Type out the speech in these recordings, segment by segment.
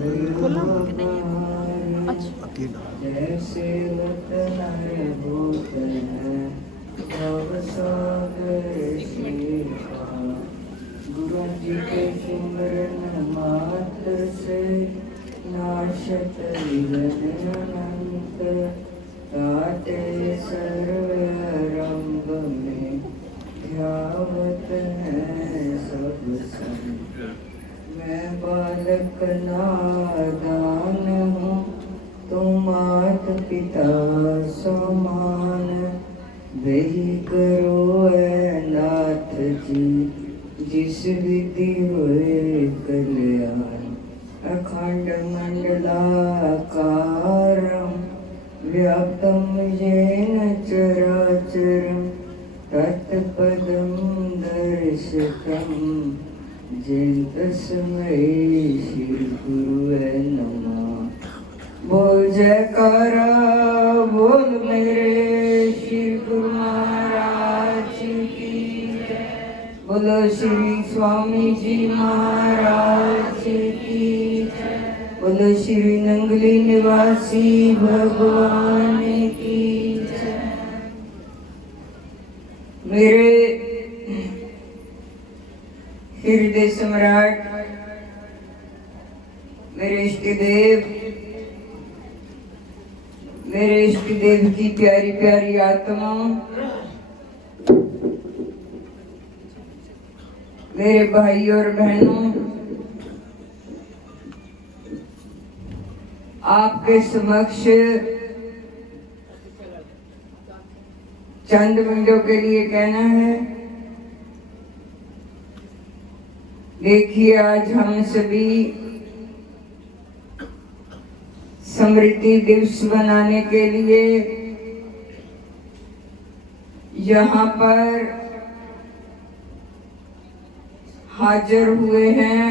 खोला कि नहीं है? अच्छा अकेला जैसे वतन होत है भव सागर से पार। गुरु जी के सिमरन मात्र से नाशत विघ्न अनंत। काटे सर्व आरंभ में ध्यावत है सब संत। मैं बालक नादान हूँ तुम मात पिता समान। वही करो है नाथ जी जिस विधि हुए कल्याण। अखंड मंडलाकारं व्याप्तं येन चराचरं तत्पदं दर्शितं। जिन तस्मै श्री गुरुवे नमः। बोल जयकारा बोल मेरे श्री गुरु महाराज की जय। बोलो श्री स्वामी जी महाराज की जय। बोलो श्री नंगली निवासी भगवान की जय। मेरे हृदय सम्राट मेरे इष्ट देव, मेरे इष्ट देव की प्यारी प्यारी आत्मा, मेरे भाई और बहनों, आपके समक्ष चंद मिनटों के लिए कहना है। देखिए, आज हम सभी स्मृति दिवस मनाने के लिए यहाँ पर हाजिर हुए हैं।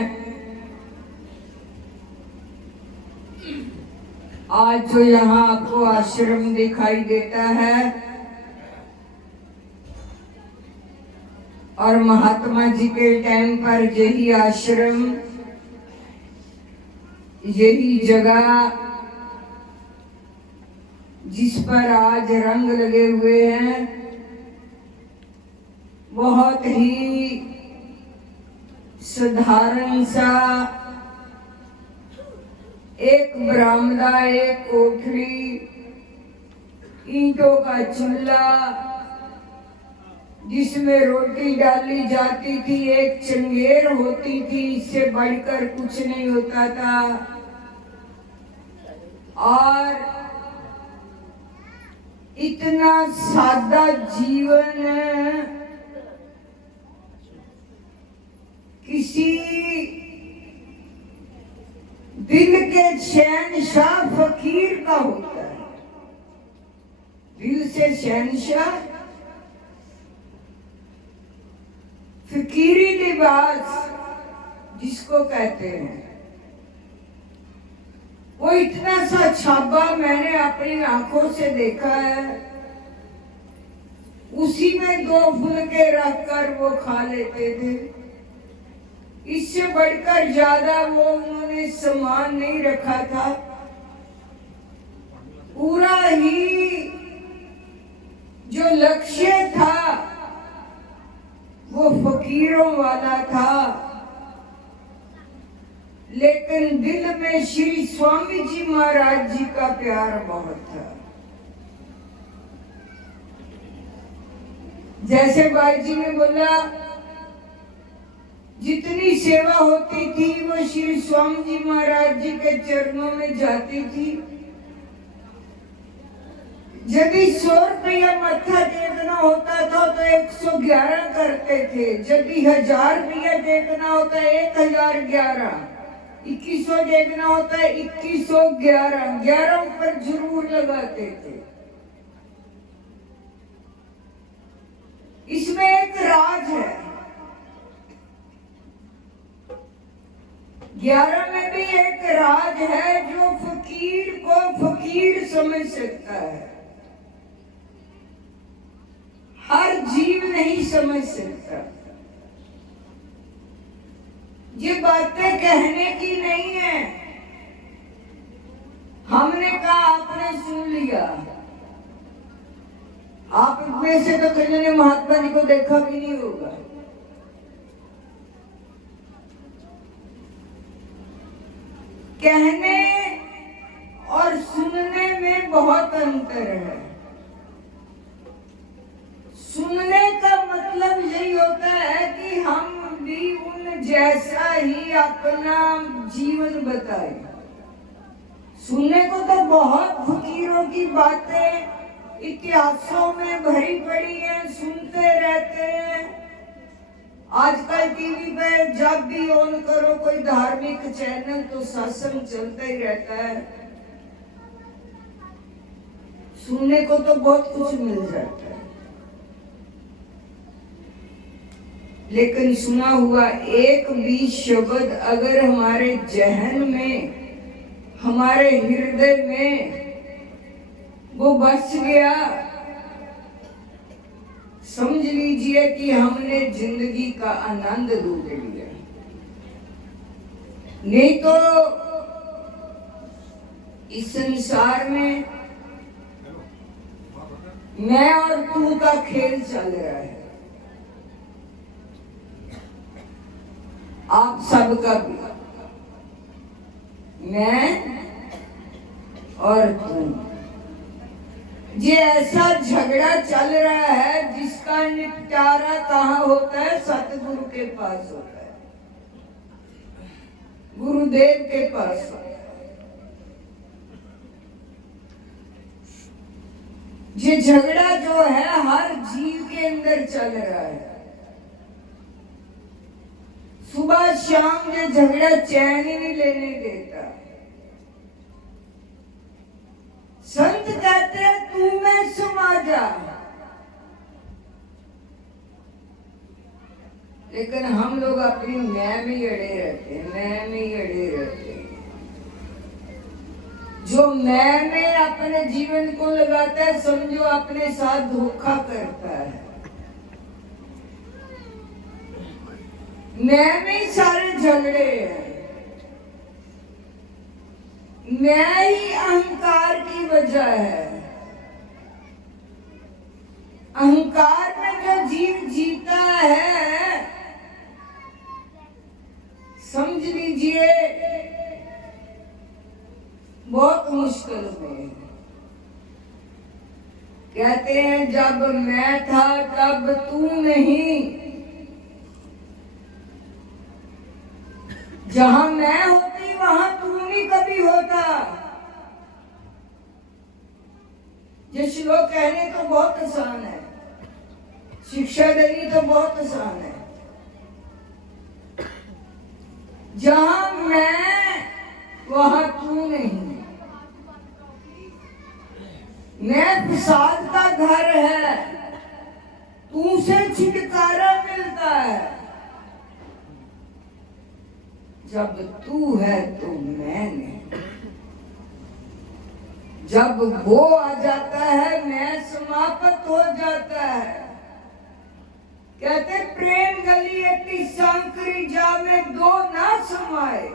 आज जो यहाँ आपको आश्रम दिखाई देता है और महात्मा जी के टाइम पर यही आश्रम, यही जगह जिस पर आज रंग लगे हुए हैं, बहुत ही साधारण सा एक बरामदा, एक कोठरी, ईंटों का चूल्हा जिसमें रोटी डाली जाती थी, एक चंगेर होती थी, इससे बढ़कर कुछ नहीं होता था। और इतना सादा जीवन किसी दिल के शहंशाह फकीर का होता है। दिल से शहंशाह, फकीरी लिबास जिसको कहते हैं, वो इतना सा छाबा मैंने अपनी आंखों से देखा है। उसी में दो फुलके रखकर वो खा लेते थे। इससे बढ़कर ज्यादा वो उन्होंने सामान नहीं रखा था। पूरा ही जो लक्ष्य था वो फकीरों वाला था, लेकिन दिल में श्री स्वामी जी महाराज जी का प्यार बहुत था। जैसे भाई जी ने बोला, जितनी सेवा होती थी वो श्री स्वामी जी महाराज जी के चरणों में जाती थी। यदि 100 रुपया मत्था टेकना होता था तो 111 करते थे। यदि 1000 रुपया टेकना होता 1011, 2100 टेकना होता 2111, 11 पर जरूर लगाते थे। इसमें एक राज है। 11 में भी एक राज है जो फकीर को फकीर समझ सकता है, हर जीव नहीं समझ सकता। ये बातें कहने की नहीं है, आपने सुन लिया। आप में से तो कईयों ने महात्मा जी को देखा भी नहीं होगा। कहने और सुनने में बहुत अंतर है। सुनने का मतलब यही होता है कि हम भी उन जैसा ही अपना जीवन बताएं। सुनने को तो बहुत फकीरों की बातें इतिहासों में भरी पड़ी हैं, सुनते रहते हैं। आजकल टीवी पे जब भी ऑन करो कोई धार्मिक चैनल तो सत्संग चलता ही रहता है। सुनने को तो बहुत कुछ मिल जाता है, लेकिन सुना हुआ एक भी शब्द अगर हमारे जहन में, हमारे हृदय में वो बस गया, समझ लीजिए कि हमने जिंदगी का आनंद लूट लिया। नहीं तो इस संसार में मैं और तू का खेल चल रहा है। आप सबका भी, मैं और तू, ये ऐसा झगड़ा चल रहा है जिसका निपटारा कहाँ होता है? सतगुरु के पास होता है, गुरुदेव के पास होता है। ये झगड़ा जो है हर जीव के अंदर चल रहा है। सुबह शाम ये झगड़ा चैन ही नहीं लेने देता। संत कहते हैं तू मैं समा जा, लेकिन हम लोग अपनी मैं में ही अड़े रहते हैं, मैं में ही अड़े रहते हैं। जो मैं में अपने जीवन को लगाता है समझो अपने साथ धोखा करता है। मैं में सारे झगड़े हैं। मैं ही अहंकार की वजह है। अहंकार में जो जीव जीता है समझ लीजिए बहुत मुश्किल में। कहते हैं जब मैं था तब तू नहीं, जहां मैं होती वहां तू नहीं कभी होता। ये श्लोक कहने तो बहुत आसान है, शिक्षा देनी तो बहुत आसान है। जहां मैं वहां तू नहीं। मैं प्रसाद का घर है, तू से छुटकारा मिलता है। जब तू है तो मैं नहीं। जब वो आ जाता है मैं समाप्त हो जाता है। कहते प्रेम गली एक सांकरी जा में दो ना समाए।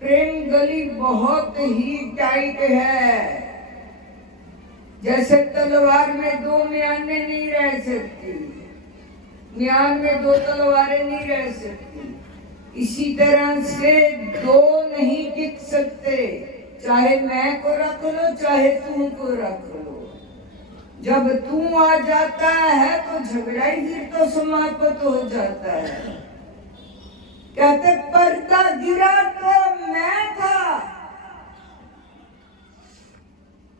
प्रेम गली बहुत ही टाइट है, जैसे तलवार में दो म्याने नहीं रह सकती, म्यान में दो तलवारें नहीं रह सकती। इसी तरह से दो नहीं टिक सकते, चाहे मैं को रख लो चाहे तू को रख लो। जब तू आ जाता है तो झगड़ा ही फिर तो समाप्त हो जाता है। कहते पर्दा गिरा तो मैं था,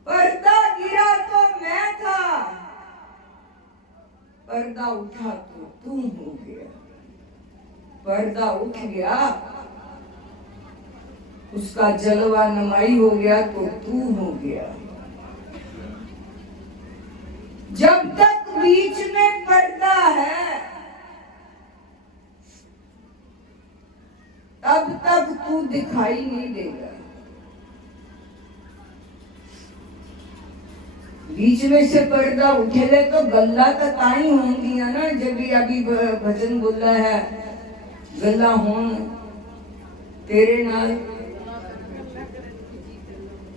पर्दा गिरा तो मैं था, पर्दा उठा तो तू हो गया। पर्दा उठ गया, उसका जलवा नमाई हो गया तो तू हो गया। जब तक बीच में पर्दा है तब तक तू दिखाई नहीं देगा। बीच में से पर्दा उठेले तो गल्ला तो ताई होंगी है ना। जब भी अभी भजन बोला है गल्ला होन तेरे नाल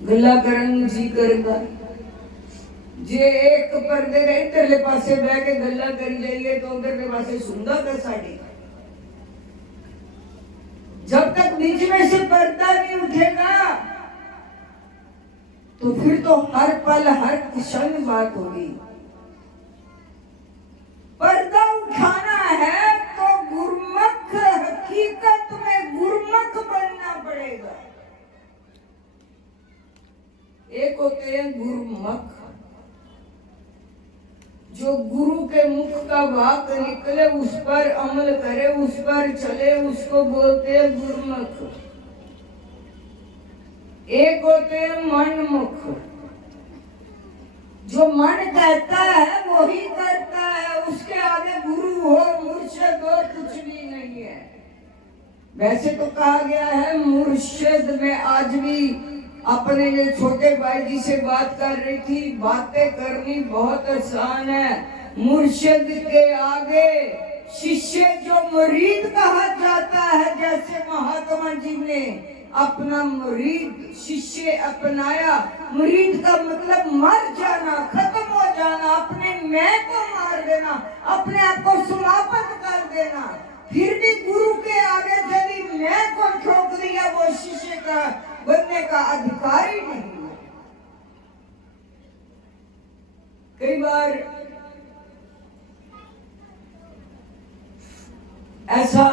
गल्ला करन नूं जी करदा। जे एक पर्दे दे इधरले पासे बह के गल्ला करी जाइए तो उधरले पासे सुनदा का साडी। जब तक बीच में से पर्दा नहीं उठेगा तो फिर तो हर पल हर क्षण बात होगी। पर्दा उठाना है तो गुरमुख, हकीकत में गुरमुख बनना पड़ेगा। एक होते हैं गुरमुख, जो गुरु के मुख का वाक निकले उस पर अमल करे, उस पर चले, उसको बोलते हैं गुरमुख। एक होते हैं मनमुख, जो मन कहता है वही करता है, उसके आगे गुरु हो मुर्शिद हो कुछ भी नहीं है। वैसे तो कहा गया है मुर्शिद में आज भी अपने ये छोटे भाई जी से बात कर रही थी, बातें करनी बहुत आसान है। मुर्शिद के आगे शिष्य जो मुरीद कहा जाता है, जैसे महात्मा जी ने अपना मुरीद शिष्य अपनाया। मुरीद का मतलब मर जाना, खत्म हो जाना, अपने मैं को मार देना, अपने आप को समाप्त कर देना। फिर भी गुरु के आगे यदि मैं को ठोक दिया, वो शिष्य का बनने का अधिकार ही नहीं है। कई बार ऐसा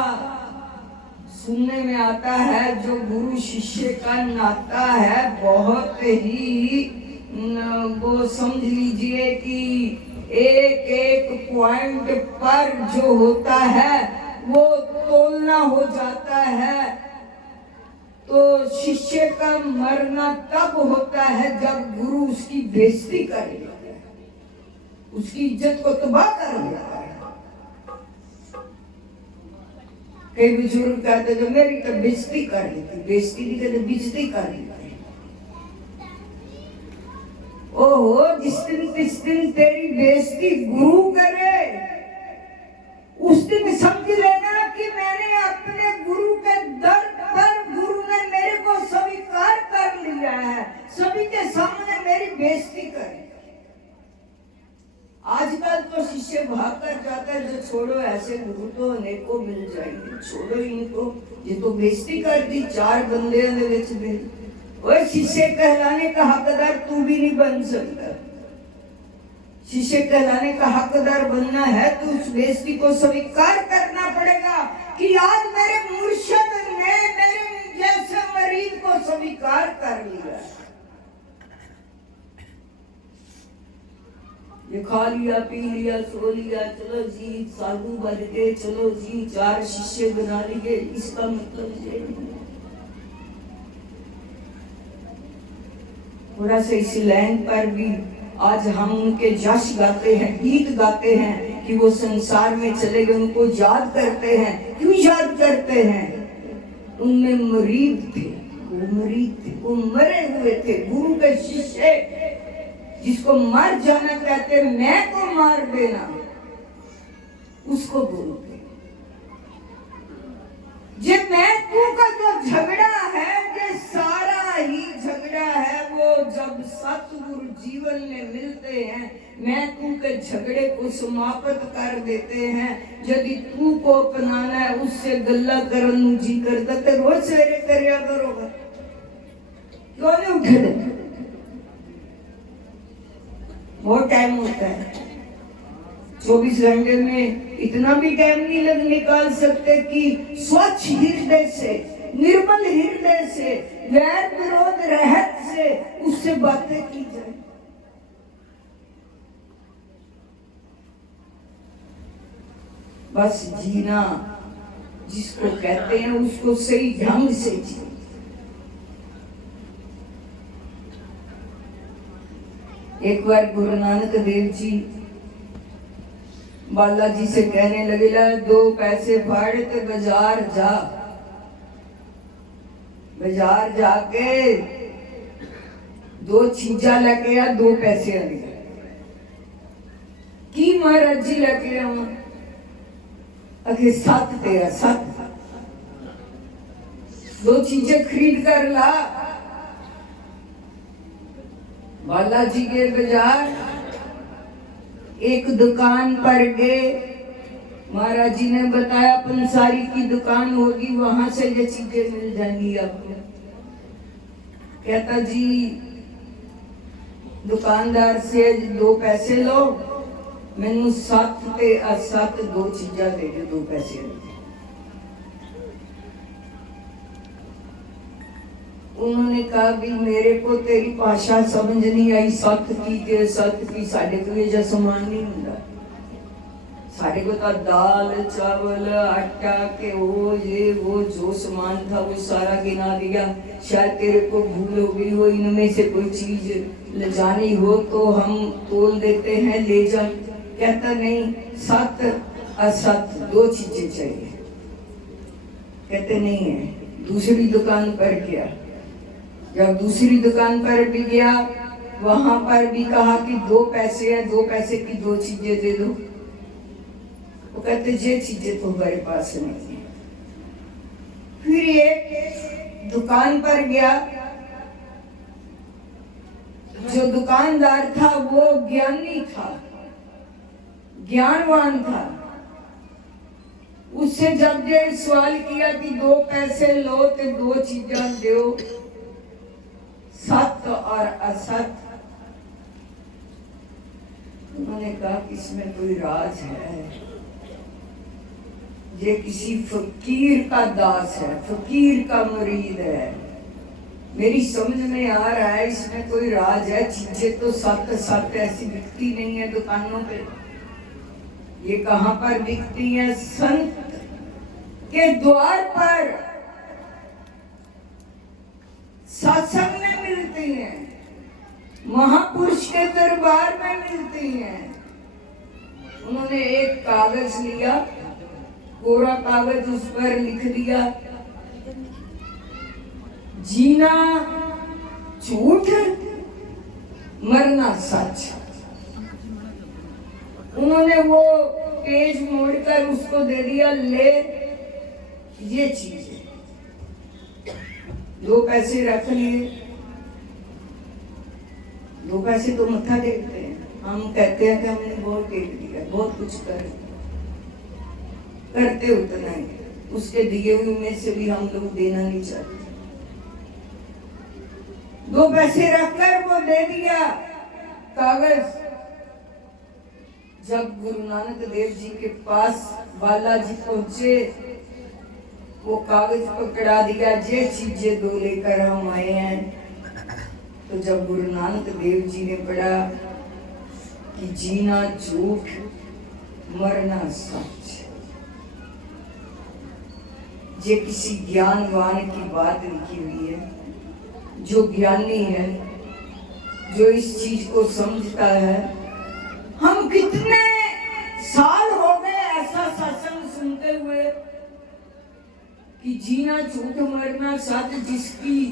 सुनने में आता है, जो गुरु शिष्य का नाता है बहुत ही वो समझ लीजिए कि एक एक पॉइंट पर जो होता है वो तोलना हो जाता है। तो शिष्य का मरना तब होता है जब गुरु उसकी बेइज्जती कर देता है, उसकी इज्जत को तबाह कर देता है। कई बुजुर्ग कहते जो मेरी तो बेइज्जती कर देती, बेइज्जती नहीं कहते बेइज्जती कर देती। ओहो, जिस दिन तेरी बेइज्जती गुरु करे, उस दिन समझ लेना कि मैंने अपने गुरु के दर पर, गुरु ने मेरे को स्वीकार कर लिया है, सभी के सामने मेरी बेइज्जती करे। आजकल तो शिष्य भाग कर जाता है, जो छोड़ो ऐसे गुरु तो अनेकों मिल जाएंगे, छोड़ो इनको, ये तो बेइज्जती कर दी चार बंदे में। और शिष्य कहलाने का हकदार तू भी नहीं बन सकता। शिष्य कहलाने का हकदार बनना है तो उस बेइज्जती को स्वीकार करना पड़ेगा कि आज मेरे मुर्शिद ने मेरे जैसे मरीज को स्वीकार कर लिया। ये खा लिया, पी लिया, सो लिया, चलो जी साधु बन के, चलो जी चार शिष्य बना लिए, इसका मतलब ये नहीं। थोड़ा सा इस लाइन पर भी आज हम उनके जश गाते हैं, गीत गाते हैं कि वो संसार में चले गए, उनको याद करते हैं। क्यों याद करते हैं? उनमें मुरीद थे, वो मुरीद थे, वो मरे हुए थे, गुरु के शिष्य, जिसको मर जाना कहते, मैं को मार देना, उसको बोलते। ये मैं तू का जो झगड़ा है, ये सारा ही झगड़ा है, वो जब सतगुरु जीवन में मिलते हैं, मैं तू के झगड़े को समाप्त कर देते हैं। यदि तू को अपनाना है, उससे गल्ला करन जी करता तो रोज सवेरे करया करोगा, क्यों नहीं उठे? बहुत टाइम होता है, 24 घंटे में इतना भी टाइम नहीं निकाल सकते कि स्वच्छ हृदय से, निर्मल हृदय से, वैर विरोध रहत से उससे बातें की जाए। बस जीना जिसको कहते हैं उसको सही ढंग से जी। एक बार गुरु नानक देव जी बालाजी से कहने लगे, 2 पैसे फाड़ के बाजार जा, बाजार जाके 2 चीजा लेके आ, 2 पैसे आने की महाराज जी लेके आवा, अगे 7 तेरा 7, 2 चीजें खरीद कर ला, बालाजी के बाजार एक दुकान पर गए। महाराज जी ने बताया पंसारी की दुकान होगी, वहां से ये चीजें मिल जाएंगी आपको। कहता जी दुकानदार से 2 पैसे लो, मैनू 7 ते 7 2 चीजा दे दो, 2 पैसे। उन्होंने कहा भी मेरे को तेरी भाषा समझ नहीं आई, 7 की ते 7 की, साढ़े को ये सामान नहीं होता, साढ़े को तो दाल चावल आटा के ये वो जो सामान था वो सारा गिना दिया। शायद तेरे को भूल हो गई हो, इनमें से कोई चीज ले जानी हो तो हम तोल देते हैं, ले जा। कहता नहीं 7 और 7 2 चीजें चाहिए। कहते नहीं है। दूसरी दुकान पर गया, जब दूसरी दुकान पर भी गया वहां पर भी कहा कि 2 पैसे है, 2 पैसे की 2 चीजें दे दो। वो कहते ये चीजें तो हमारे पास नहीं है। फिर एक दुकान पर गया, जो दुकानदार था वो ज्ञानी था, ज्ञानवान था। उससे जब ये सवाल किया कि 2 पैसे लो तो 2 चीजें दो, 7 और असत, उन्होंने कहा कि इसमें कोई राज है, ये किसी फकीर का दास है, फकीर का मुरीद है। मेरी समझ में आ रहा है इसमें कोई राज है। चीजें तो 7 7 ऐसी बिकती नहीं है दुकानों पे। ये कहां पर बिकती है? संत के द्वार पर, सत्संग में मिलती हैं, महापुरुष के दरबार में मिलती हैं। उन्होंने एक कागज लिया, कोरा कागज, उस पर लिख दिया जीना झूठ मरना सच। उन्होंने वो पेज मोड़कर उसको दे दिया, ले ये चीज। 2 पैसे रख लिए। 2 पैसे तो मत्था टेकते हैं, हम कहते हैं कि हमने बहुत टेक दिया, बहुत कुछ करते उतना ही, उसके दिए हुए में से भी हम लोग देना नहीं चाहते। 2 पैसे रखकर वो दे दिया कागज। जब गुरु नानक देव जी के पास बालाजी पहुंचे, वो कागज पकड़ा दिया, ये चीजें 2 लेकर हम आए हैं। तो जब गुरु नानक देव जी ने पढ़ा कि जीना झूठ मरना सच, ये किसी ज्ञानवान की बात लिखी हुई है। जो ज्ञानी है, जो इस चीज को समझता है। हम कितने साल हो गए ऐसा सत्संग सुनते हुए कि जीना झूठ मरना सच, जिसकी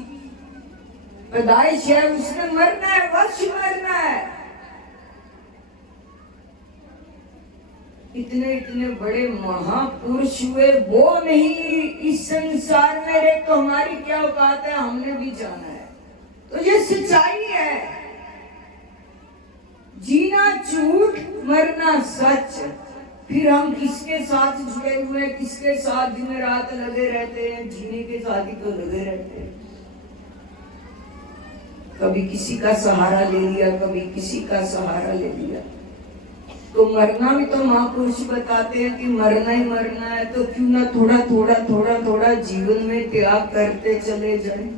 पैदाइश है उसने मरना है, वश मरना है। इतने इतने बड़े महापुरुष हुए, वो नहीं इस संसार में रहे तो हमारी क्या औकात है? हमने भी जाना है। तो ये सच्चाई है, जीना झूठ मरना सच। फिर हम किसके साथ जुड़े हुए हैं, किसके साथ दिन रात लगे रहते हैं? जीने के साथ ही तो लगे रहते हैं। कभी किसी का सहारा ले लिया, कभी किसी का सहारा ले लिया। तो मरना भी तो महापुरुष बताते हैं कि मरना ही मरना है, तो क्यों ना थोड़ा थोड़ा थोड़ा थोड़ा जीवन में त्याग करते चले जाएं।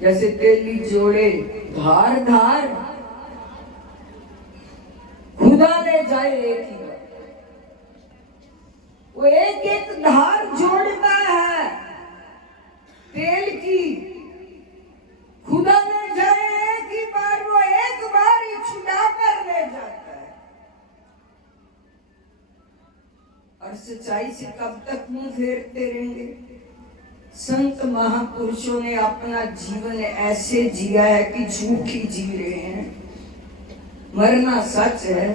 जैसे तेली जोड़े धार धार, खुदा ले जाए एक ही बार। वो एक एक धार जोड़ता है तेल की, खुदा ले जाए एक ही बार, वो एक बार ही छुड़ा कर ले जाता है। और सच्चाई से कब तक मुंह फेरते रहेंगे? संत महापुरुषों ने अपना जीवन ऐसे जिया है कि झूठ ही जी रहे हैं, मरना सच है।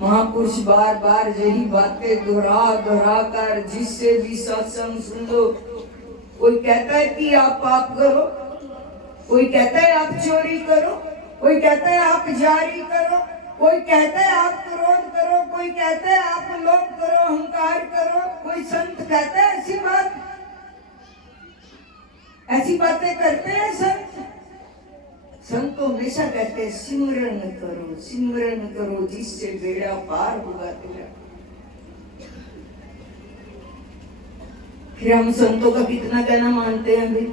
महापुरुष बार बार यही बातें दोहरा दोहरा कर, जिससे भी सत्संग सुन लो, कोई कहता है कि आप पाप करो, कोई कहता है आप चोरी करो, कोई कहता है आप जारी करो, कोई कहता है आप क्रोध करो, कोई कहता है आप लोभ करो, अहंकार करो, कोई संत कहता है ऐसी बात, ऐसी बातें करते हैं संत। संत तो हमेशा कहते हैं सिमरन करो जिससे बेड़ा पार होगा तेरा। फिर हम संतों का कितना कहना मानते हैं भाई?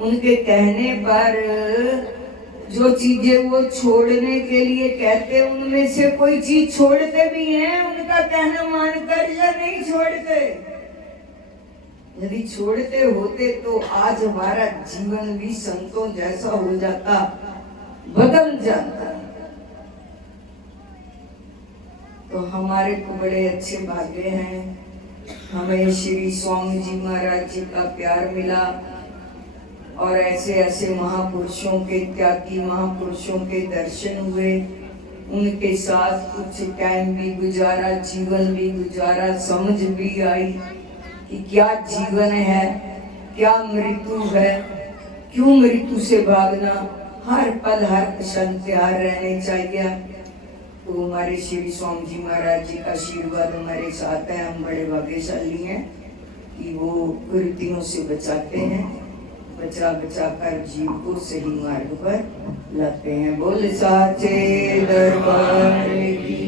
उनके कहने पर जो चीजें वो छोड़ने के लिए कहते हैं उनमें से कोई चीज छोड़ते भी हैं उनका कहना मानकर, या नहीं छोड़ते? यदि छोड़ते होते तो आज हमारा जीवन भी संतों जैसा हो जाता, बदल जाता। तो हमारे को बड़े अच्छे भाग्य हैं, हमें श्री स्वामी जी महाराज जी का प्यार मिला और ऐसे ऐसे महापुरुषों के, त्यागी महापुरुषों के दर्शन हुए, उनके साथ कुछ टाइम भी गुजारा, जीवन भी गुजारा, समझ भी आई कि क्या जीवन है, क्या मृत्यु है, क्यों मृत्यु से भागना, हर पल हर क्षण तैयार रहने चाहिए। तो हमारे श्री स्वामी जी महाराज जी का आशीर्वाद हमारे साथ है, हम बड़े भाग्यशाली हैं कि वो कुरीतियों से बचाते हैं, बचा बचा कर जीव को सही मार्ग पर लाते हैं। बोल साचे दरबार की